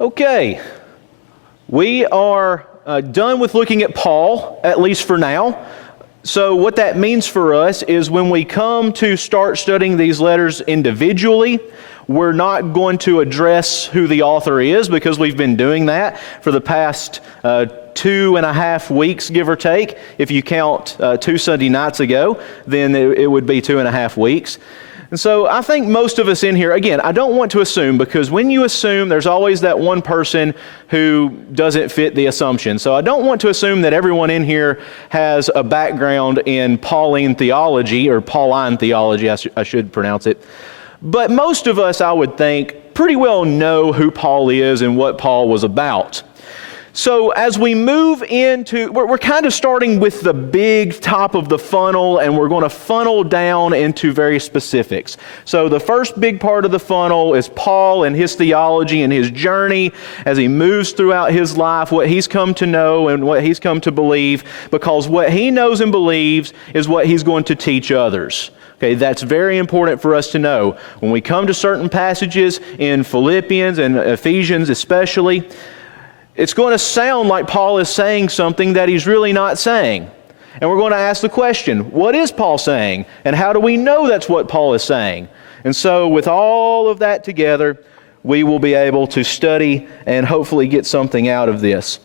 Okay, we are done with looking at Paul, at least for now. So what that means for us is when we come to start studying these letters individually, we're not going to address who the author is because we've been doing that for the past 2.5 weeks, give or take. If you count 2 Sunday nights ago, then it would be 2.5 weeks. And so I think most of us in here, again, I don't want to assume, because when you assume, there's always that one person who doesn't fit the assumption. So I don't want to assume that everyone in here has a background in Pauline theology, or Pauline theology, I should pronounce it. But most of us, I would think, pretty well know who Paul is and what Paul was about. So as we move into, we're kind of starting with the big top of the funnel, and we're going to funnel down into very specifics. So the first big part of the funnel is Paul and his theology and his journey as he moves throughout his life, what he's come to know and what he's come to believe, because what he knows and believes is what he's going to teach others. Okay, that's very important for us to know. When we come to certain passages in Philippians and Ephesians especially, it's going to sound like Paul is saying something that he's really not saying. And we're going to ask the question, what is Paul saying? And how do we know that's what Paul is saying? And so with all of that together, we will be able to study and hopefully get something out of this.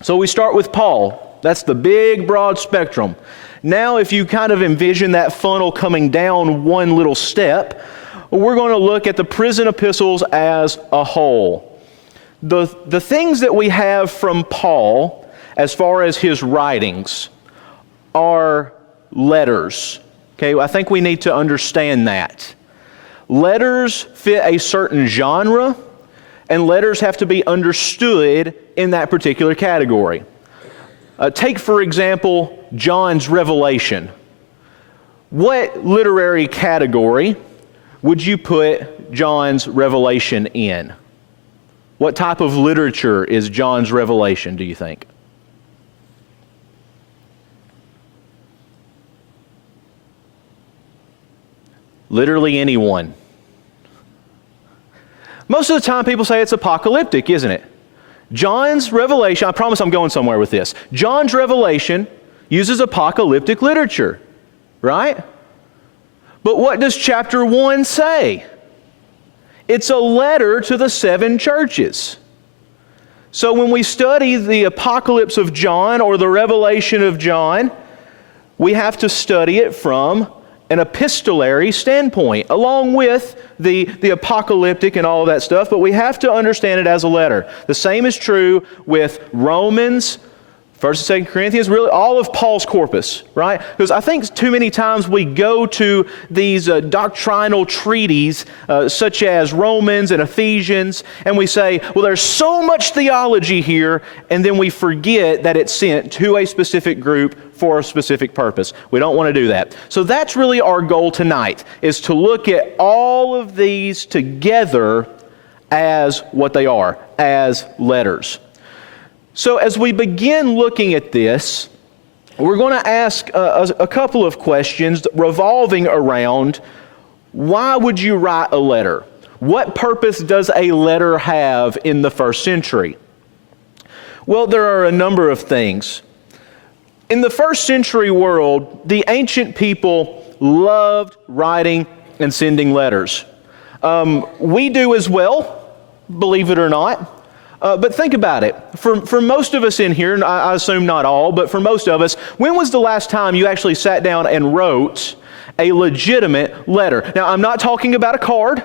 So we start with Paul. That's the big, broad spectrum. Now, if you kind of envision that funnel coming down one little step, we're going to look at the prison epistles as a whole. The things that we have from Paul, as far as his writings, are letters. Okay, I think we need to understand that. Letters fit a certain genre, and letters have to be understood in that particular category. Take, for example, John's Revelation. What literary category would you put John's Revelation in? What type of literature is John's Revelation, do you think? Literally anyone. Most of the time people say it's apocalyptic, isn't it? John's Revelation, I promise I'm going somewhere with this. John's Revelation uses apocalyptic literature, right? But what does chapter 1 say? It's a letter to the 7 churches. So when we study the apocalypse of John or the revelation of John, we have to study it from an epistolary standpoint, along with the apocalyptic and all of that stuff, but we have to understand it as a letter. The same is true with Romans, 1st and 2nd Corinthians, really all of Paul's corpus, right? Because I think too many times we go to these doctrinal treaties such as Romans and Ephesians, and we say, well, there's so much theology here, and then we forget that it's sent to a specific group for a specific purpose. We don't want to do that. So that's really our goal tonight, is to look at all of these together as what they are, as letters. So as we begin looking at this, we're going to ask a couple of questions revolving around, why would you write a letter? What purpose does a letter have in the first century? Well, there are a number of things. In the first century world, the ancient people loved writing and sending letters. We do as well, believe it or not. But think about it. For most of us in here, and I assume not all, but for most of us, when was the last time you actually sat down and wrote a legitimate letter? Now, I'm not talking about a card,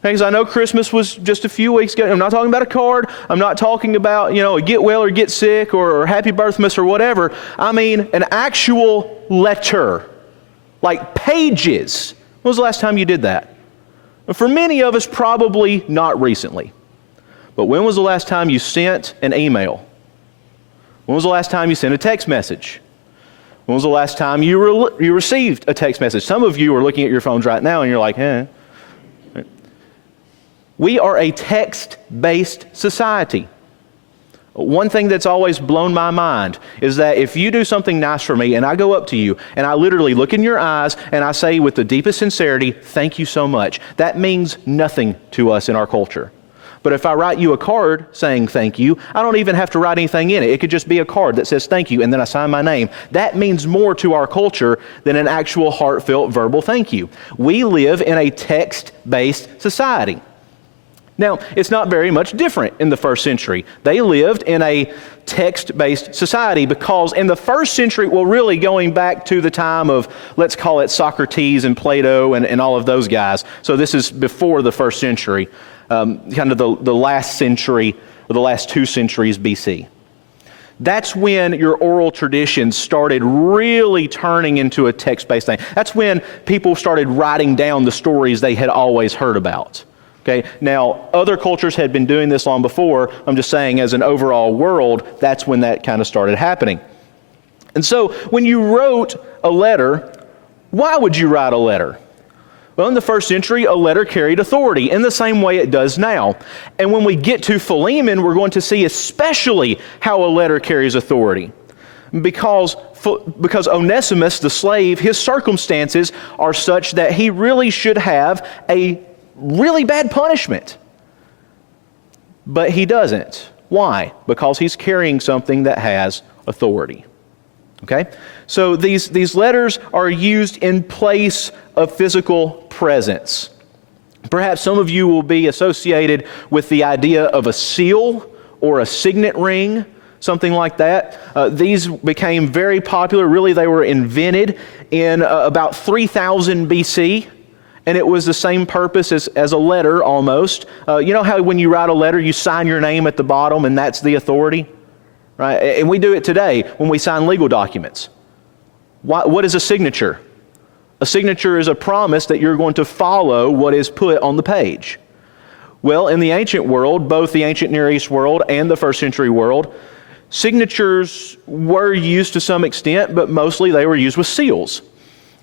because I know Christmas was just a few weeks ago. I'm not talking about a card. I'm not talking about, a get well or get sick or happy birthmas or whatever. I mean an actual letter, like pages. When was the last time you did that? For many of us, probably not recently. But when was the last time you sent an email? When was the last time you sent a text message? When was the last time you received a text message? Some of you are looking at your phones right now and you're like, eh. We are a text-based society. One thing that's always blown my mind is that if you do something nice for me and I go up to you and I literally look in your eyes and I say with the deepest sincerity, thank you so much, that means nothing to us in our culture. But if I write you a card saying thank you, I don't even have to write anything in it. It could just be a card that says thank you, and then I sign my name. That means more to our culture than an actual heartfelt verbal thank you. We live in a text-based society. Now, it's not very much different in the first century. They lived in a text-based society because in the first century, well, really going back to the time of, let's call it Socrates and Plato and all of those guys. So this is before the first century, kind of the last century, or the last 2 centuries BC. That's when your oral traditions started really turning into a text-based thing. That's when people started writing down the stories they had always heard about. Okay. Now, other cultures had been doing this long before. I'm just saying as an overall world, that's when that kind of started happening. And so when you wrote a letter, why would you write a letter? Well, in the first century, a letter carried authority in the same way it does now. And when we get to Philemon, we're going to see especially how a letter carries authority. Because Onesimus, the slave, his circumstances are such that he really should have a really bad punishment. But he doesn't. Why? Because he's carrying something that has authority. Okay? So these letters are used in place of physical presence. Perhaps some of you will be associated with the idea of a seal or a signet ring, something like that. These became very popular. Really, they were invented in about 3000 BC. And it was the same purpose as a letter almost. You know how when you write a letter, you sign your name at the bottom and that's the authority? Right? And we do it today when we sign legal documents. What is a signature? A signature is a promise that you're going to follow what is put on the page. Well, in the ancient world, both the ancient Near East world and the first century world, signatures were used to some extent, but mostly they were used with seals.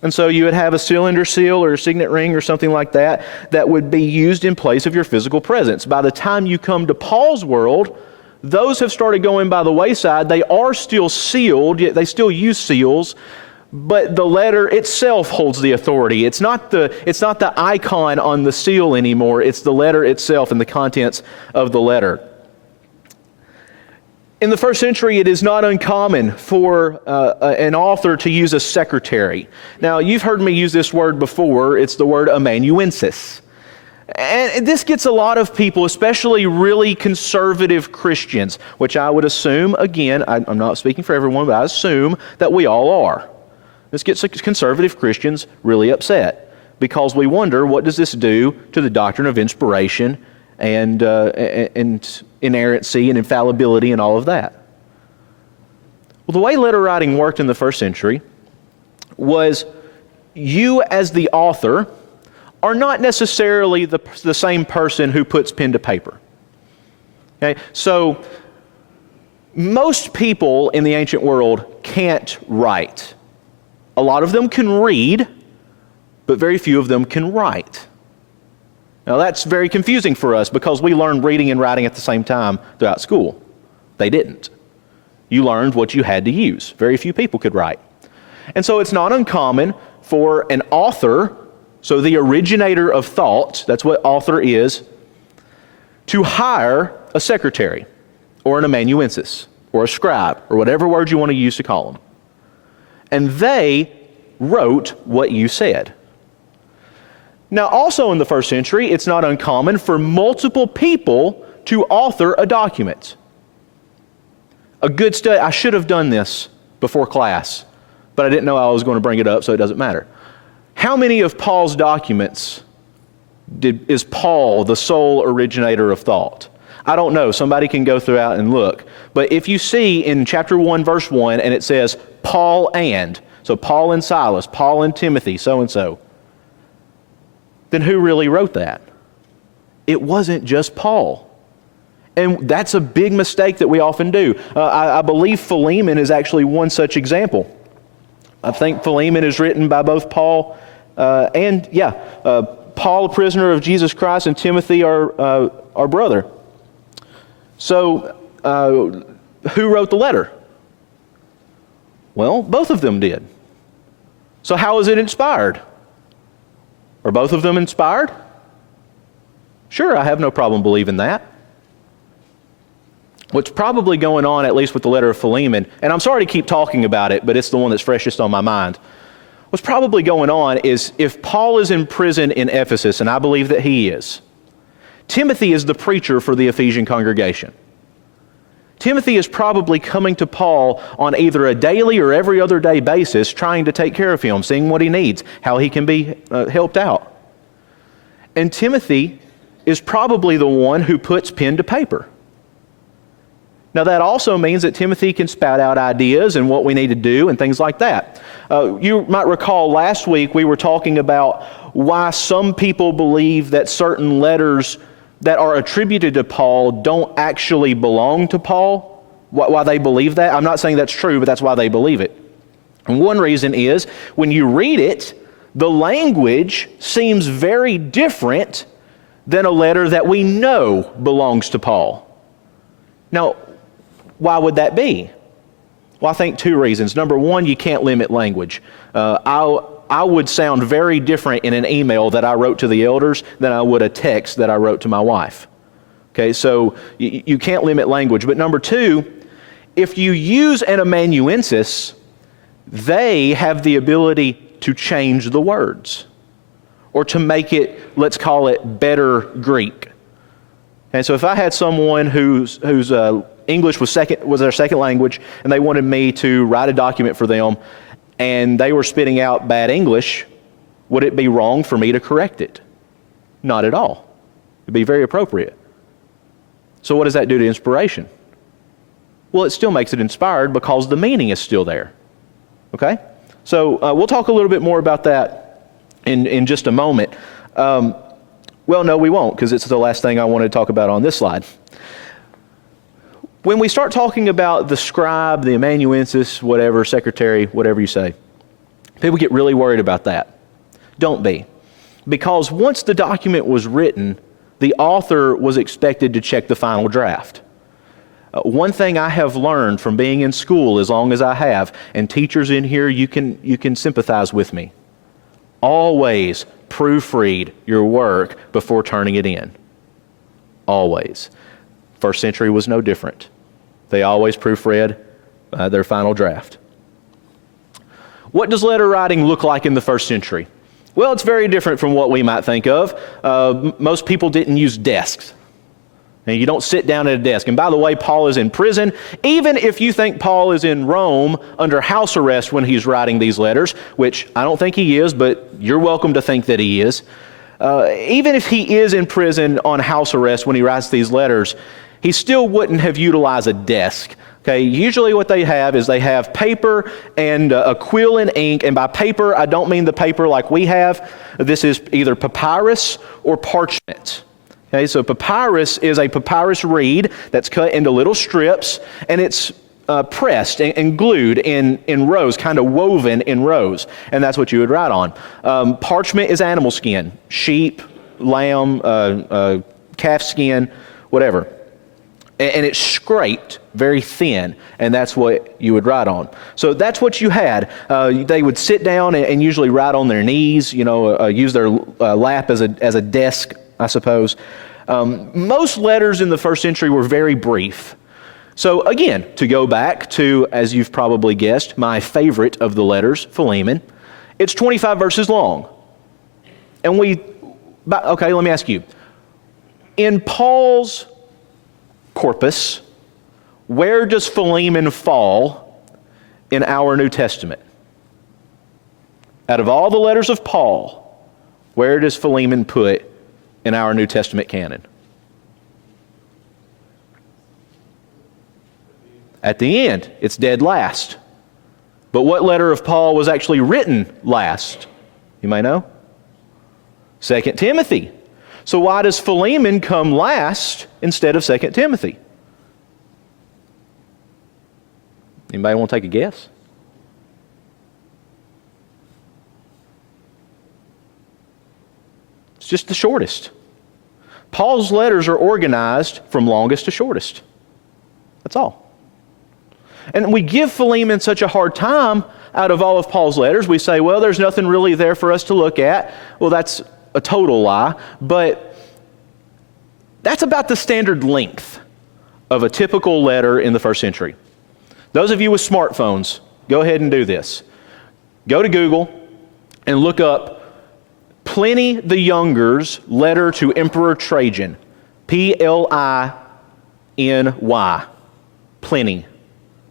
And so you would have a cylinder seal or a signet ring or something like that that would be used in place of your physical presence. By the time you come to Paul's world, those have started going by the wayside. They are still sealed, yet they still use seals, but the letter itself holds the authority. It's not the icon on the seal anymore. It's the letter itself and the contents of the letter. In the first century, it is not uncommon for an author to use a secretary. Now, you've heard me use this word before. It's the word amanuensis. And this gets a lot of people, especially really conservative Christians, which I would assume, again, I'm not speaking for everyone, but I assume that we all are. This gets conservative Christians really upset because we wonder, what does this do to the doctrine of inspiration and inerrancy and infallibility and all of that? Well, the way letter writing worked in the first century was you as the author are not necessarily the same person who puts pen to paper. Okay? So most people in the ancient world can't write. A lot of them can read, but very few of them can write. Now that's very confusing for us because we learned reading and writing at the same time throughout school. They didn't. You learned what you had to use. Very few people could write. And so it's not uncommon for an author, so the originator of thought, that's what author is, to hire a secretary or an amanuensis or a scribe or whatever word you want to use to call them. And they wrote what you said. Now, also in the first century, it's not uncommon for multiple people to author a document. A good study, I should have done this before class, but I didn't know I was going to bring it up, so it doesn't matter. How many of Paul's documents is Paul the sole originator of thought? I don't know. Somebody can go throughout and look. But if you see in chapter 1, verse 1, and it says Paul and, so Paul and Silas, Paul and Timothy, so-and-so, then who really wrote that? It wasn't just Paul. And that's a big mistake that we often do. I believe Philemon is actually one such example. I think Philemon is written by both Paul Paul, a prisoner of Jesus Christ, and Timothy, our brother. So, who wrote the letter? Well, both of them did. So how is it inspired? Are both of them inspired? Sure, I have no problem believing that. what's probably going on, at least with the letter of Philemon, and I'm sorry to keep talking about it, but it's the one that's freshest on my mind. What's probably going on is if Paul is in prison in Ephesus, and I believe that he is, Timothy is the preacher for the Ephesian congregation. Timothy is probably coming to Paul on either a daily or every other day basis, trying to take care of him, seeing what he needs, how he can be helped out. And Timothy is probably the one who puts pen to paper. Now that also means that Timothy can spout out ideas and what we need to do and things like that. You might recall last week we were talking about why some people believe that certain letters that are attributed to Paul don't actually belong to Paul, why they believe that. I'm not saying that's true, but that's why they believe it. And one reason is, when you read it, the language seems very different than a letter that we know belongs to Paul. Now, why would that be? Well, I think two reasons. Number one, you can't limit language. I would sound very different in an email that I wrote to the elders than I would a text that I wrote to my wife. Okay, so you can't limit language. But number two, if you use an amanuensis, they have the ability to change the words or to make it, let's call it, better Greek. And so if I had someone whose English was their second language and they wanted me to write a document for them and they were spitting out bad English, would it be wrong for me to correct it? Not at all. It'd be very appropriate. So what does that do to inspiration? Well, it still makes it inspired because the meaning is still there. Okay? So we'll talk a little bit more about that in just a moment. Well, no, we won't, because it's the last thing I want to talk about on this slide. When we start talking about the scribe, the amanuensis, whatever, secretary, whatever you say, people get really worried about that. Don't be. Because once the document was written, the author was expected to check the final draft. One thing I have learned from being in school as long as I have, and teachers in here, you can sympathize with me. Always proofread your work before turning it in. Always. First century was no different. They always proofread their final draft. What does letter writing look like in the first century? Well, it's very different from what we might think of. Most people didn't use desks. And you don't sit down at a desk. And by the way, Paul is in prison. Even if you think Paul is in Rome under house arrest when he's writing these letters, which I don't think he is, but you're welcome to think that he is. Even if he is in prison on house arrest when he writes these letters, he still wouldn't have utilized a desk. Okay, usually what they have is they have paper and a quill and ink, and by paper, I don't mean the paper like we have. This is either papyrus or parchment. Okay, so papyrus is a papyrus reed that's cut into little strips, and it's pressed and glued in rows, kind of woven in rows, and that's what you would write on. Parchment is animal skin, sheep, lamb, calf skin, whatever. And it's scraped very thin, and that's what you would write on. So that's what you had. They would sit down and usually write on their knees, use their lap as a desk, I suppose. Most letters in the first century were very brief. So again, to go back to, as you've probably guessed, my favorite of the letters, Philemon, it's 25 verses long. And okay, let me ask you. In Paul's corpus, where does Philemon fall in our New Testament? Out of all the letters of Paul, where does Philemon put in our New Testament canon? At the end. It's dead last. But what letter of Paul was actually written last? You may know? 2 Timothy. So why does Philemon come last instead of 2 Timothy? Anybody want to take a guess? It's just the shortest. Paul's letters are organized from longest to shortest. That's all. And we give Philemon such a hard time out of all of Paul's letters. We say, well, there's nothing really there for us to look at. Well, that's a total lie. But that's about the standard length of a typical letter in the first century. Those of you with smartphones, go ahead and do this. Go to Google and look up Pliny the Younger's letter to Emperor Trajan. Pliny. Pliny.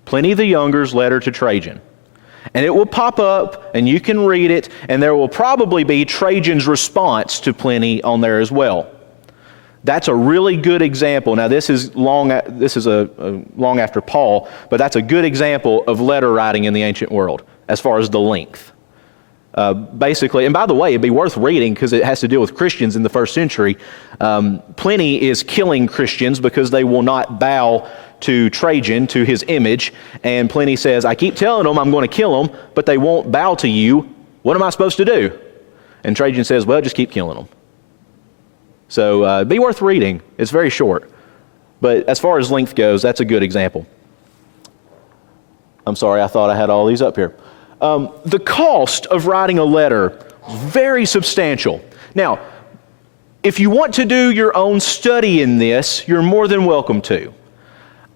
Pliny the Younger's letter to Trajan. And it will pop up, and you can read it, and there will probably be Trajan's response to Pliny on there as well. That's a really good example. Now, this is long after Paul, but that's a good example of letter writing in the ancient world as far as the length. Basically, and by the way, it'd be worth reading because it has to deal with Christians in the first century. Pliny is killing Christians because they will not bow to Trajan, to his image, and Pliny says, I keep telling them I'm going to kill them, but they won't bow to you. What am I supposed to do? And Trajan says, well, just keep killing them. So it'd be worth reading. It's very short. But as far as length goes, that's a good example. I'm sorry, I thought I had all these up here. The cost of writing a letter is very substantial. Now, if you want to do your own study in this, you're more than welcome to.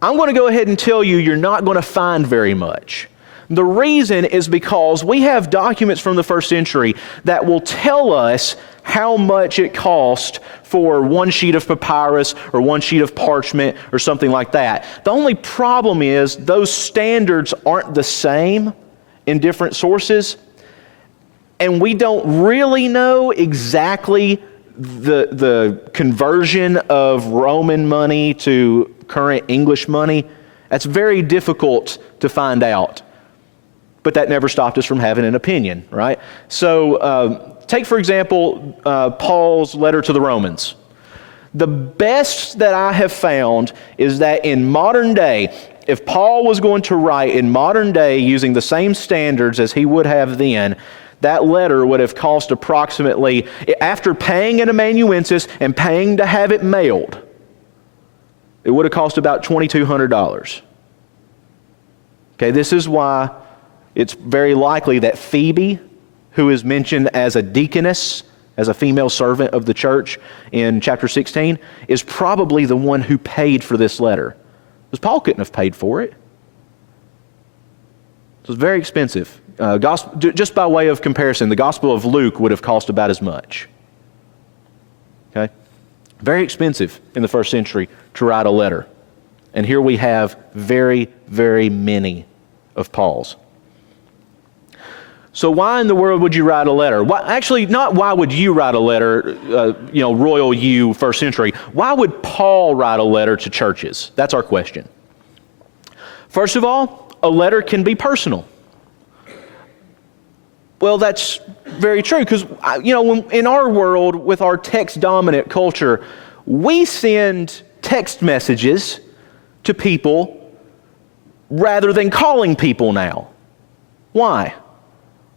I'm going to go ahead and tell you you're not going to find very much. The reason is because we have documents from the first century that will tell us how much it cost for one sheet of papyrus or one sheet of parchment or something like that. The only problem is those standards aren't the same in different sources, and we don't really know exactly the conversion of Roman money to current English money. That's very difficult to find out. But that never stopped us from having an opinion, right? So take, for example, Paul's letter to the Romans. The best that I have found is that in modern day, if Paul was going to write in modern day using the same standards as he would have then, that letter would have cost approximately, after paying an amanuensis and paying to have it mailed, it would have cost about $2,200. Okay, this is why it's very likely that Phoebe, who is mentioned as a deaconess, as a female servant of the church in chapter 16, is probably the one who paid for this letter. Because Paul couldn't have paid for it. So it's very expensive. Just by way of comparison, the Gospel of Luke would have cost about as much. Okay? Very expensive in the first century to write a letter. And here we have very, very many of Paul's. So why in the world would you write a letter? Actually, not why would you write a letter, royal you, first century. Why would Paul write a letter to churches? That's our question. First of all, a letter can be personal. Well, that's very true because, in our world, with our text-dominant culture, we send text messages to people rather than calling people now. Why?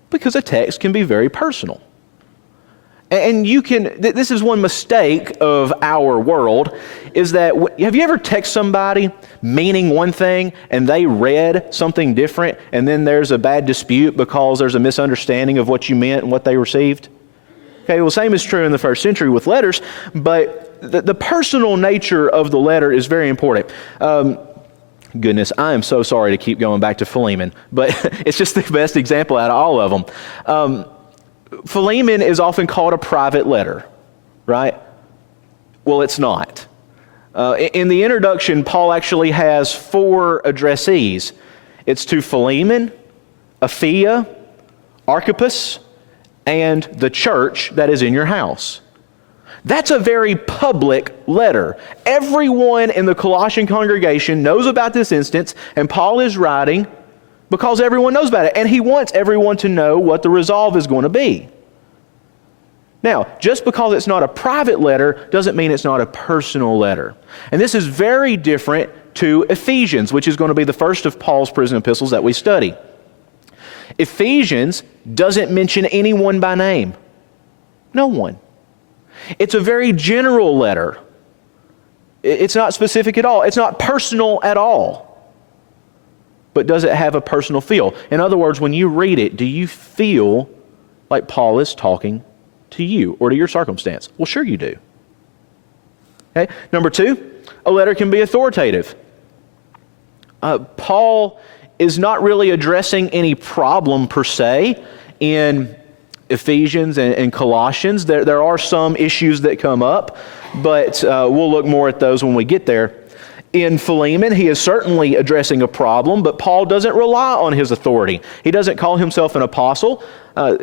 Because a text can be very personal. And this is one mistake of our world, is that, have you ever texted somebody meaning one thing and they read something different and then there's a bad dispute because there's a misunderstanding of what you meant and what they received? Okay, well, same is true in the first century with letters, but the personal nature of the letter is very important. Goodness, I am so sorry to keep going back to Philemon, but it's just the best example out of all of them. Philemon is often called a private letter, right? Well, it's not. In the introduction, Paul actually has 4 addressees. It's to Philemon, Apphia, Archippus, and the church that is in your house. That's a very public letter. Everyone in the Colossian congregation knows about this instance, and Paul is writing because everyone knows about it, and he wants everyone to know what the resolve is going to be. Now, just because it's not a private letter doesn't mean it's not a personal letter. And this is very different to Ephesians, which is going to be the first of Paul's prison epistles that we study. Ephesians doesn't mention anyone by name. No one. It's a very general letter. It's not specific at all. It's not personal at all. But does it have a personal feel? In other words, when you read it, do you feel like Paul is talking to you or to your circumstance? Well, sure you do. Okay? Number two, a letter can be authoritative. Paul is not really addressing any problem per se in Ephesians and Colossians. There are some issues that come up, but we'll look more at those when we get there. In Philemon, he is certainly addressing a problem, but Paul doesn't rely on his authority. He doesn't call himself an apostle.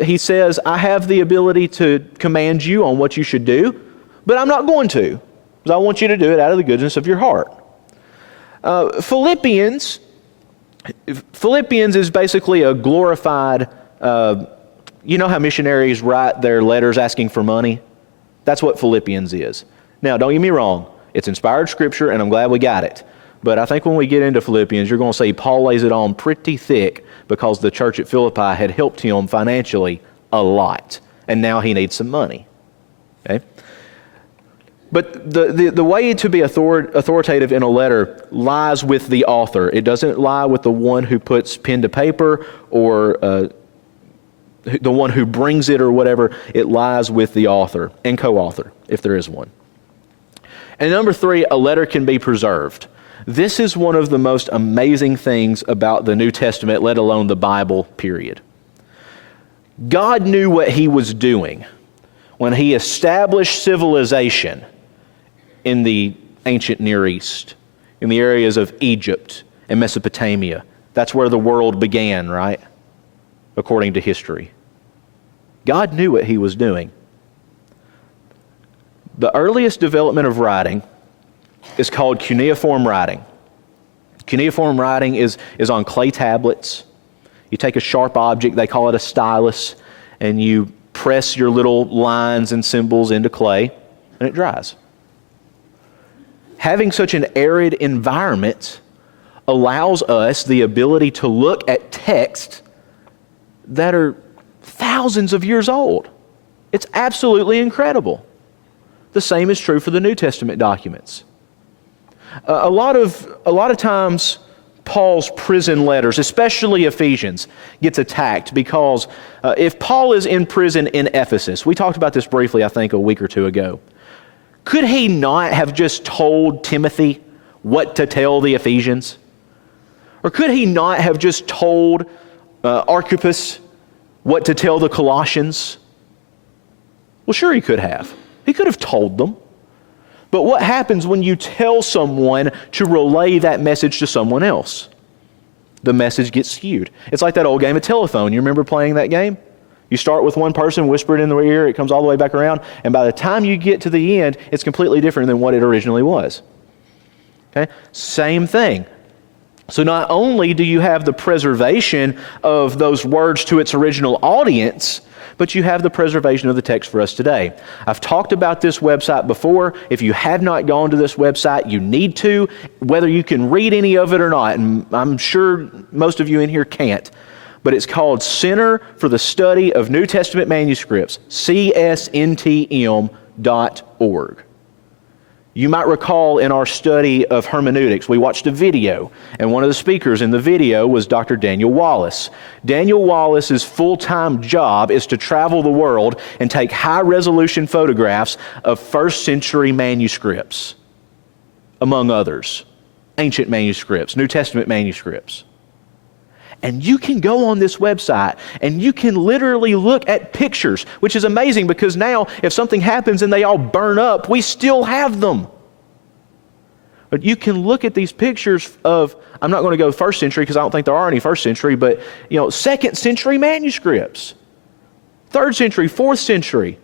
He says, I have the ability to command you on what you should do, but I'm not going to, because I want you to do it out of the goodness of your heart. Philippians is basically a glorified, you know how missionaries write their letters asking for money? That's what Philippians is. Now, don't get me wrong. It's inspired scripture, and I'm glad we got it. But I think when we get into Philippians, you're going to see Paul lays it on pretty thick because the church at Philippi had helped him financially a lot, and now he needs some money. Okay? But the way to be authoritative in a letter lies with the author. It doesn't lie with the one who puts pen to paper or the one who brings it or whatever. It lies with the author and co-author, if there is one. And number three, a letter can be preserved. This is one of the most amazing things about the New Testament, let alone the Bible, period. God knew what he was doing when he established civilization in the ancient Near East, in the areas of Egypt and Mesopotamia. That's where the world began, right? According to history. God knew what he was doing. The earliest development of writing is called cuneiform writing. Cuneiform writing is on clay tablets. You take a sharp object, they call it a stylus, and you press your little lines and symbols into clay, and it dries. Having such an arid environment allows us the ability to look at texts that are thousands of years old. It's absolutely incredible. The same is true for the New Testament documents. A lot of times, Paul's prison letters, especially Ephesians, gets attacked because if Paul is in prison in Ephesus, we talked about this briefly, I think, a week or two ago. Could he not have just told Timothy what to tell the Ephesians? Or could he not have just told Archippus what to tell the Colossians? Well, sure he could have. He could have told them. But what happens when you tell someone to relay that message to someone else? The message gets skewed. It's like that old game of telephone. You remember playing that game? You start with one person, whisper it in their ear, it comes all the way back around, and by the time you get to the end, it's completely different than what it originally was. Okay? Same thing. So not only do you have the preservation of those words to its original audience, but you have the preservation of the text for us today. I've talked about this website before. If you have not gone to this website, you need to, whether you can read any of it or not, and I'm sure most of you in here can't. But it's called Center for the Study of New Testament Manuscripts, csntm.org. You might recall in our study of hermeneutics, we watched a video, and one of the speakers in the video was Dr. Daniel Wallace. Daniel Wallace's full-time job is to travel the world and take high-resolution photographs of first-century manuscripts, among others, ancient manuscripts, New Testament manuscripts. And you can go on this website and you can literally look at pictures, which is amazing because now if something happens and they all burn up, we still have them. But you can look at these pictures of, I'm not going to go first century because I don't think there are any first century, but second century manuscripts, third century, fourth century,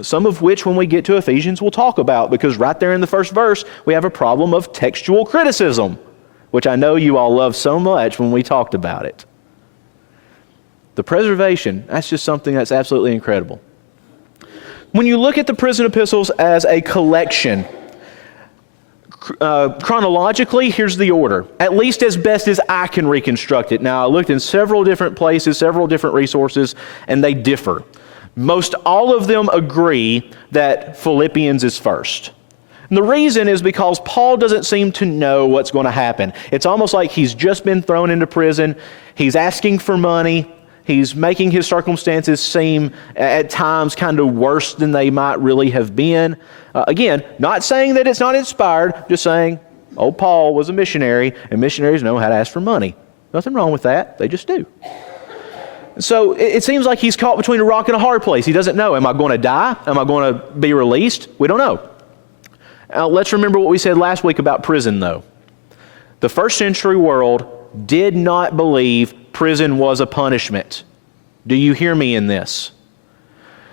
some of which when we get to Ephesians we'll talk about because right there in the first verse we have a problem of textual criticism, which I know you all love so much when we talked about it. The preservation, that's just something that's absolutely incredible. When you look at the prison epistles as a collection, chronologically, here's the order, at least as best as I can reconstruct it. Now, I looked in several different places, several different resources, and they differ. Most all of them agree that Philippians is first. And the reason is because Paul doesn't seem to know what's going to happen. It's almost like he's just been thrown into prison. He's asking for money. He's making his circumstances seem at times kind of worse than they might really have been. Again, not saying that it's not inspired, just saying old Paul was a missionary, and missionaries know how to ask for money. Nothing wrong with that. They just do. So it seems like he's caught between a rock and a hard place. He doesn't know. Am I going to die? Am I going to be released? We don't know. Now, let's remember what we said last week about prison, though. The first century world did not believe prison was a punishment. Do you hear me in this?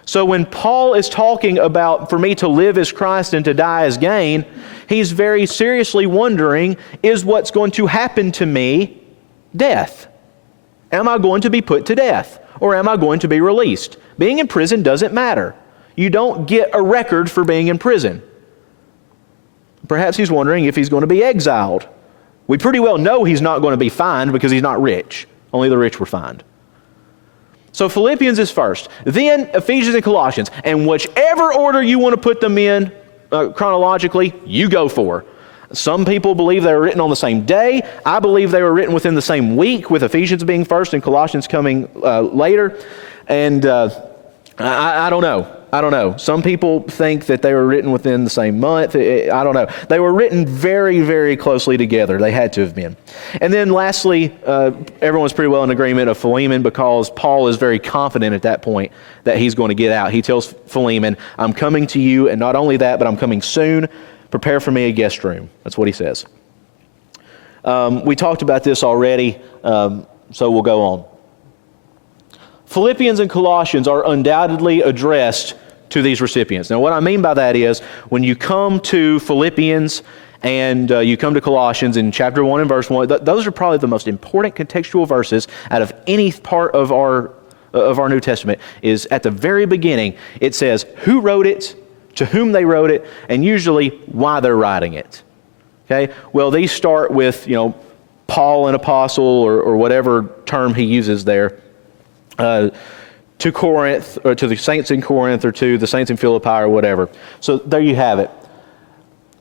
So when Paul is talking about, for me to live as Christ and to die as gain, he's very seriously wondering, is what's going to happen to me death? Am I going to be put to death? Or am I going to be released? Being in prison doesn't matter. You don't get a record for being in prison. Perhaps he's wondering if he's going to be exiled. We pretty well know he's not going to be fined because he's not rich. Only the rich were fined. So Philippians is first, then Ephesians and Colossians, and whichever order you want to put them in chronologically, you go for. Some people believe they were written on the same day. I believe they were written within the same week, with Ephesians being first and Colossians coming later. And I don't know. I don't know. Some people think that they were written within the same month. I don't know. They were written very, very closely together. They had to have been. And then lastly, everyone's pretty well in agreement of Philemon, because Paul is very confident at that point that he's going to get out. He tells Philemon, I'm coming to you, and not only that, but I'm coming soon. Prepare for me a guest room. That's what he says. We talked about this already, so we'll go on. Philippians and Colossians are undoubtedly addressed to these recipients. Now, what I mean by that is, when you come to Philippians and you come to Colossians in chapter 1 and verse 1, those are probably the most important contextual verses out of any part of our New Testament. Is at the very beginning, it says who wrote it, to whom they wrote it, and usually why they're writing it. Okay? Well, these start with, Paul, an apostle, or whatever term he uses there, to Corinth, or to the saints in Corinth, or to the saints in Philippi, or whatever. So there you have it.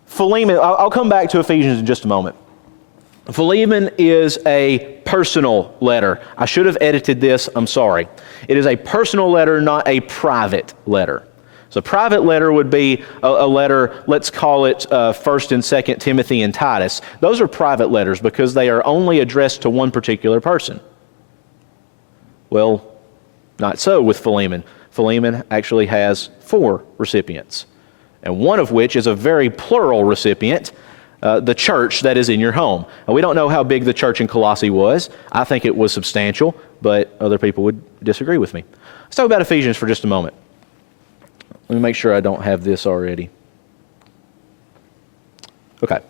Philemon, I'll come back to Ephesians in just a moment. Philemon is a personal letter. I should have edited this, I'm sorry. It is a personal letter, not a private letter. So a private letter would be a letter, let's call it 1st and 2nd Timothy and Titus. Those are private letters because they are only addressed to one particular person. Well, not so with Philemon. Philemon actually has 4 recipients, and one of which is a very plural recipient, the church that is in your home. Now, we don't know how big the church in Colossae was. I think it was substantial, but other people would disagree with me. Let's talk about Ephesians for just a moment. Let me make sure I don't have this already. Okay.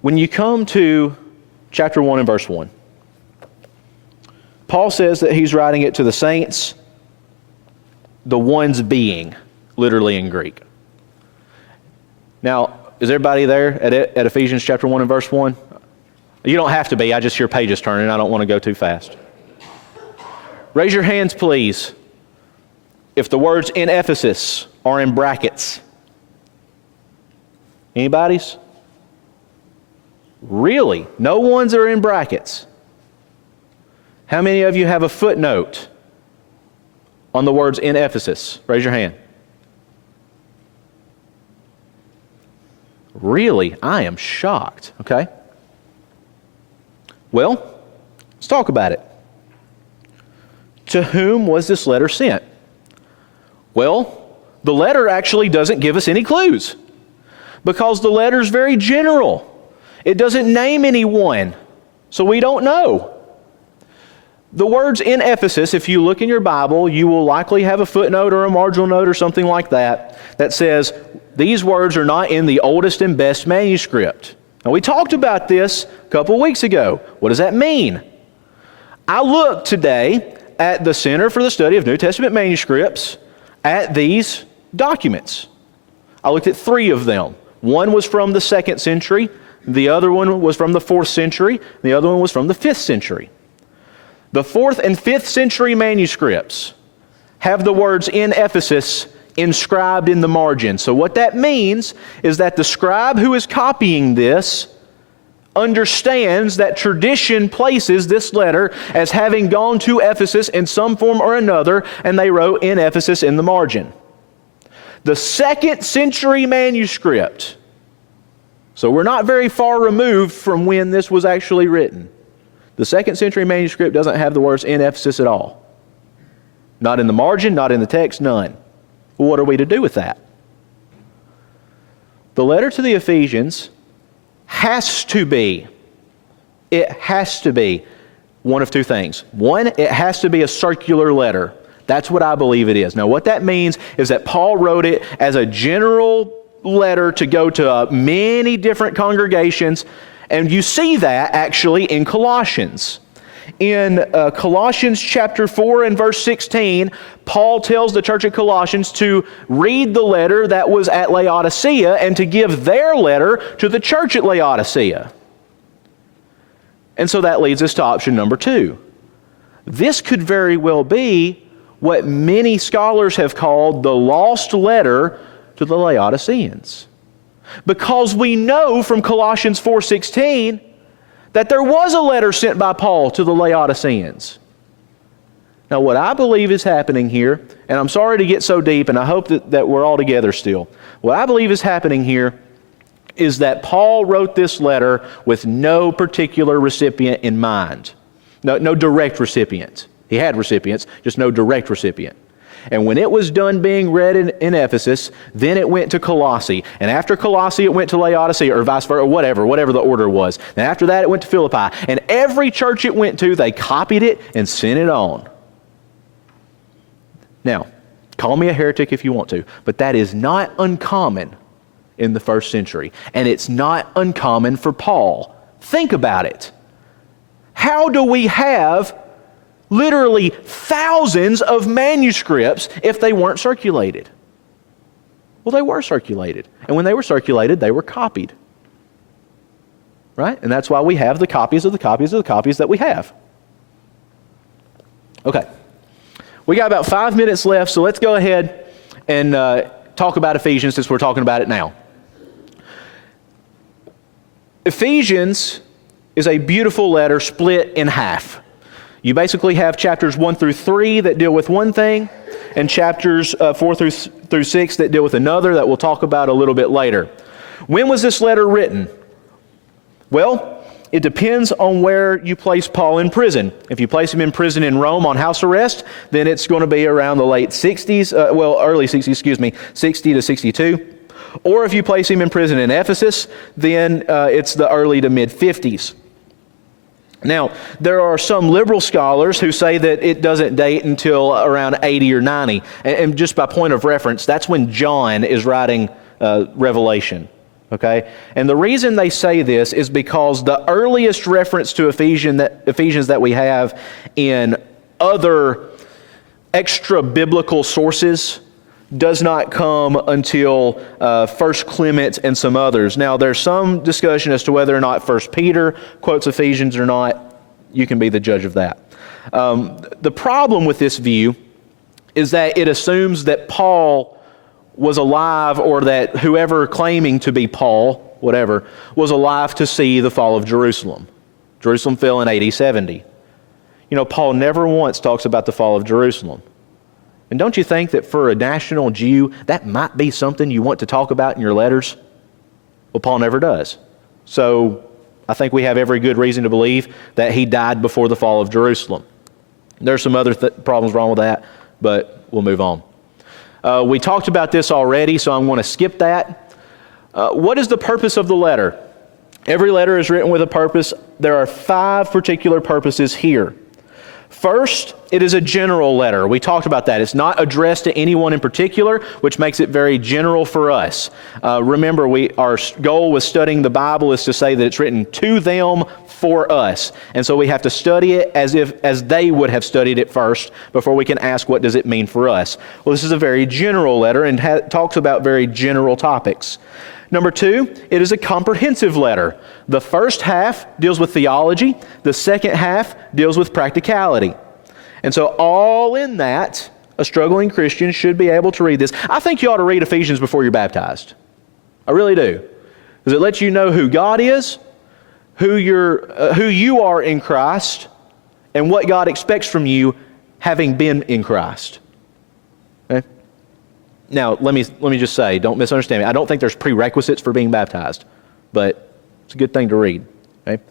When you come to chapter 1 and verse 1, Paul says that he's writing it to the saints, the ones being, literally in Greek. Now, is everybody there at Ephesians chapter 1 and verse 1? You don't have to be. I just hear pages turning. I don't want to go too fast. Raise your hands, please, if the words in Ephesus are in brackets. Anybody's? Really? No ones are in brackets. How many of you have a footnote on the words in Ephesus? Raise your hand. Really? I am shocked. Okay. Well, let's talk about it. To whom was this letter sent? Well, the letter actually doesn't give us any clues, because the letter is very general. It doesn't name anyone, so we don't know. The words in Ephesus, if you look in your Bible, you will likely have a footnote or a marginal note or something like that says, these words are not in the oldest and best manuscript. Now, we talked about this a couple of weeks ago. What does that mean? I looked today at the Center for the Study of New Testament Manuscripts at these documents. I looked at 3 of them. One was from the 2nd century, the other one was from the 4th century, the other one was from the 5th century. The 4th and 5th century manuscripts have the words in Ephesus inscribed in the margin. So what that means is that the scribe who is copying this understands that tradition places this letter as having gone to Ephesus in some form or another, and they wrote in Ephesus in the margin. The 2nd century manuscript, so we're not very far removed from when this was actually written. The 2nd century manuscript doesn't have the words in Ephesus at all. Not in the margin, not in the text, none. Well, what are we to do with that? The letter to the Ephesians has to be one of two things. One, it has to be a circular letter. That's what I believe it is. Now, what that means is that Paul wrote it as a general letter to go to many different congregations, and you see that actually in Colossians. In Colossians chapter 4 and verse 16, Paul tells the church at Colossians to read the letter that was at Laodicea and to give their letter to the church at Laodicea. And so that leads us to option number 2. This could very well be what many scholars have called the lost letter to the Laodiceans. Because we know from Colossians 4:16 that there was a letter sent by Paul to the Laodiceans. Now, what I believe is happening here, and I'm sorry to get so deep, and I hope that we're all together still. What I believe is happening here is that Paul wrote this letter with no particular recipient in mind. No direct recipient. He had recipients, just no direct recipient. And when it was done being read in Ephesus, then it went to Colossae. And after Colossae, it went to Laodicea, or vice versa, or whatever the order was. And after that, it went to Philippi. And every church it went to, they copied it and sent it on. Now, call me a heretic if you want to, but that is not uncommon in the 1st century. And it's not uncommon for Paul. Think about it. How do we have literally thousands of manuscripts if they weren't circulated? Well, they were circulated. And when they were circulated, they were copied. Right? And that's why we have the copies of the copies of the copies that we have. Okay. We got about 5 minutes left, so let's go ahead and talk about Ephesians since we're talking about it now. Ephesians is a beautiful letter split in half. You basically have chapters 1 through 3 that deal with one thing, and chapters 4 through 6 that deal with another that we'll talk about a little bit later. When was this letter written? Well, it depends on where you place Paul in prison. If you place him in prison in Rome on house arrest, then it's going to be around the late 60s, early 60s, 60 to 62. Or if you place him in prison in Ephesus, then it's the early to mid 50s. Now, there are some liberal scholars who say that it doesn't date until around 80 or 90. And just by point of reference, that's when John is writing Revelation. Okay? And the reason they say this is because the earliest reference to Ephesians that we have in other extra-biblical sources does not come until 1 Clement and some others. Now, there's some discussion as to whether or not 1 Peter quotes Ephesians or not. You can be the judge of that. The problem with this view is that it assumes that Paul was alive, or that whoever claiming to be Paul, whatever, was alive to see the fall of Jerusalem. Jerusalem fell in AD 70. You know, Paul never once talks about the fall of Jerusalem. And don't you think that for a national Jew, that might be something you want to talk about in your letters? Well, Paul never does. So I think we have every good reason to believe that he died before the fall of Jerusalem. There's some other problems wrong with that, but we'll move on. We talked about this already, so I'm going to skip that. What is the purpose of the letter? Every letter is written with a purpose. There are 5 particular purposes here. First, it is a general letter. We talked about that. It's not addressed to anyone in particular, which makes it very general for us. Remember, our goal with studying the Bible is to say that it's written to them for us. And so we have to study it as they would have studied it first before we can ask, what does it mean for us? Well, this is a very general letter and talks about very general topics. Number 2, it is a comprehensive letter. The first half deals with theology. The second half deals with practicality. And so all in that, a struggling Christian should be able to read this. I think you ought to read Ephesians before you're baptized. I really do. Because it lets you know who God is, who you are in Christ and what God expects from you having been in Christ. Okay? Now, let me just say, don't misunderstand me. I don't think there's prerequisites for being baptized, but it's a good thing to read. Okay?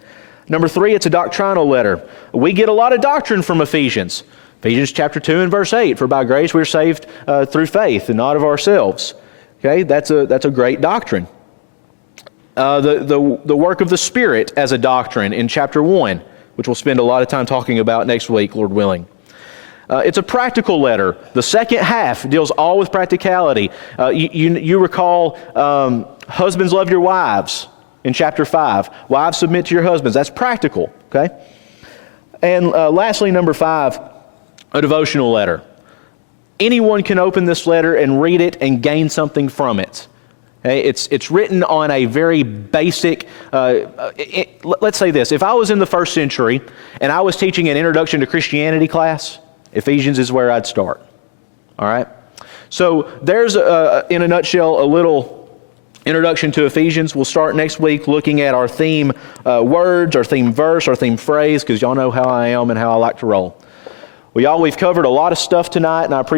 Number 3, it's a doctrinal letter. We get a lot of doctrine from Ephesians. Ephesians chapter 2 and verse 8, for by grace we're saved through faith and not of ourselves. Okay, that's a great doctrine. The work of the Spirit as a doctrine in chapter 1, which we'll spend a lot of time talking about next week, Lord willing. It's a practical letter. The second half deals all with practicality. You recall husbands love your wives in chapter 5. Wives submit to your husbands. That's practical, okay? And lastly, number 5, a devotional letter. Anyone can open this letter and read it and gain something from it. Okay? It's written on a very basic, let's say this. If I was in the first century and I was teaching an introduction to Christianity class, Ephesians is where I'd start. All right? So there's, in a nutshell, a little introduction to Ephesians. We'll start next week looking at our theme words, our theme verse, our theme phrase, because y'all know how I am and how I like to roll. Well, y'all, we've covered a lot of stuff tonight, and I appreciate